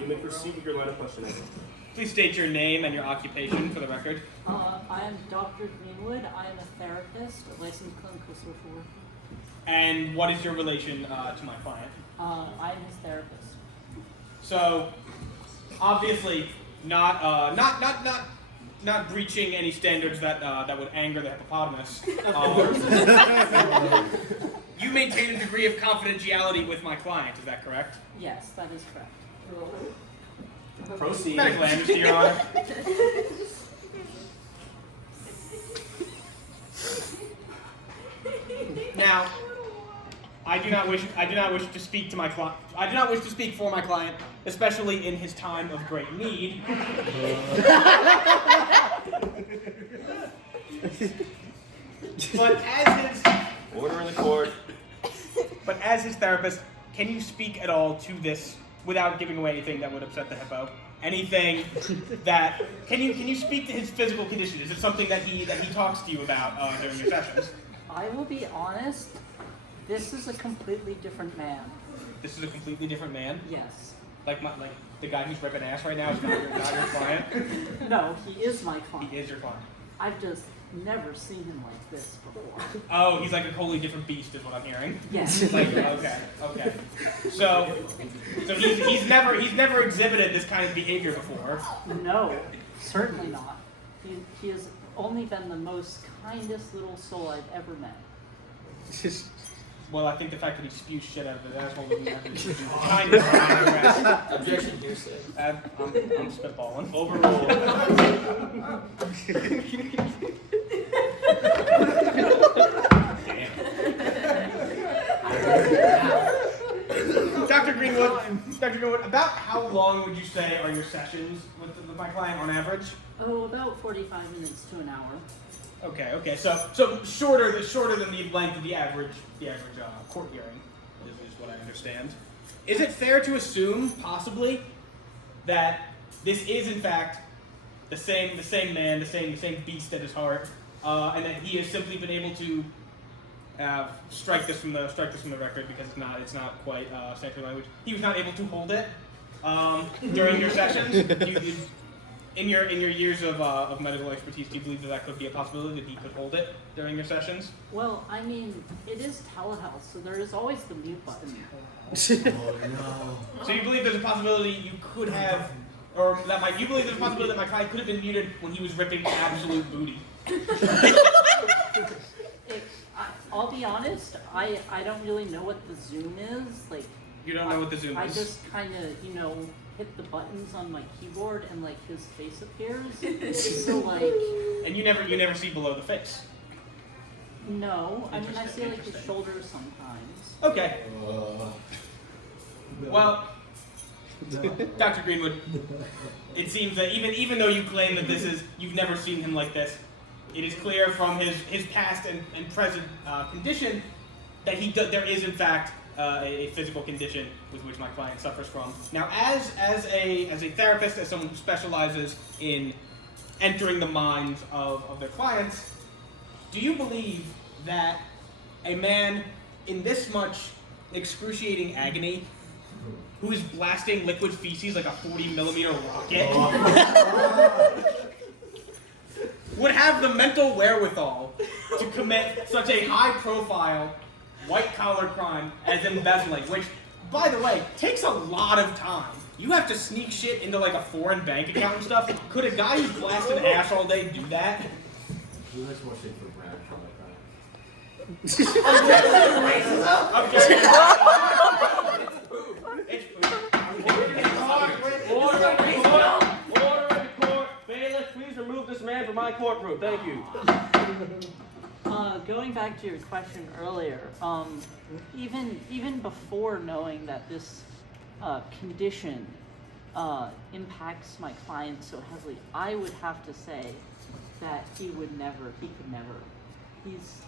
You may proceed with your line of questioning. Please state your name and your occupation for the record. I am Dr. Greenwood. I am a therapist, a licensed clinical social worker. And what is your relation to my client? I am his therapist. So, obviously, not breaching any standards that would anger the hippopotamus. You maintain a degree of confidentiality with my client. Is that correct? Yes, that is correct. Proceed. Medical amnesty, Your Honor. Now, I do not wish to speak to my client. I do not wish to speak for my client, especially in his time of great need. But as his Order in the court. But as his therapist, can you speak at all to this without giving away anything that would upset the hippo? Anything that can you speak to his physical condition? Is it something that he talks to you about during your sessions? I will be honest, this is a completely different man. This is a completely different man. Yes. Like the guy who's ripping ass right now is not your client. No, he is my client. He is your client. I've just never seen him like this before. Oh, he's like a totally different beast, is what I'm hearing. Yes. Like, okay. So he's never exhibited this kind of behavior before. No, certainly not. He has only been the most kindest little soul I've ever met. Well, I think the fact that he spews shit out of his asshole doesn't have to be kind of Objection hearsay. I'm spitballing. Overruled. Dr. Greenwood, about how long would you say are your sessions with my client on average? Oh, about 45 minutes to an hour. Okay. So shorter than the length of the average court hearing is what I understand. Is it fair to assume, possibly, that this is in fact the same man, the same beast at his heart, and that he has simply been able to strike this from the record because it's not quite sanctuary language. He was not able to hold it during your sessions. In your years of medical expertise, do you believe that could be a possibility that he could hold it during your sessions? Well, I mean, it is telehealth, so there is always the mute button. Oh no. So you believe there's a possibility you could have, you believe there's a possibility that my client could have been muted when he was ripping absolute booty? I'll be honest, I don't really know what the Zoom is. Like, You don't know what the Zoom I is? just kind of, hit the buttons on my keyboard and like his face appears. So like. And you never see below the face. No, I mean I see like his shoulders sometimes. Okay. Well, Dr. Greenwood, it seems that even though you claim that you've never seen him like this, it is clear from his past and present condition that there is in fact a physical condition with which my client suffers from. Now, as a therapist, as someone who specializes in entering the minds of their clients, do you believe that a man in this much excruciating agony, who is blasting liquid feces like a 40-millimeter rocket, would have the mental wherewithal to commit such a high-profile, white-collar crime as embezzling, which, by the way, takes a lot of time. You have to sneak shit into like a foreign bank account and stuff. Could a guy who's blasting ass all day do that? Who has more shit for Brad from my It's Order in court. Bailiff, please remove this man from my courtroom. Thank you. Going back to your question earlier, even before knowing that this condition impacts my client so heavily, I would have to say that he could never. He's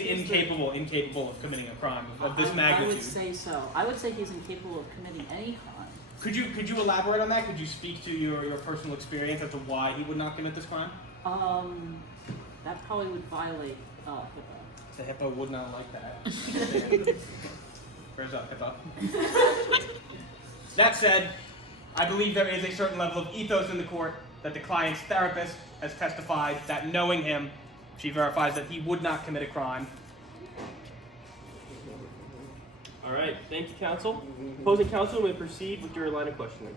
incapable of committing a crime of this magnitude. I would say so. I would say he's incapable of committing any crime. Could you elaborate on that? Could you speak to your personal experience as to why he would not commit this crime? That probably would violate HIPAA. The hippo would not like that. Where's up, hippo? That said, I believe there is a certain level of ethos in the court that the client's therapist has testified that knowing him, she verifies that he would not commit a crime. All right, thank you, counsel. Opposing counsel may proceed with your line of questioning.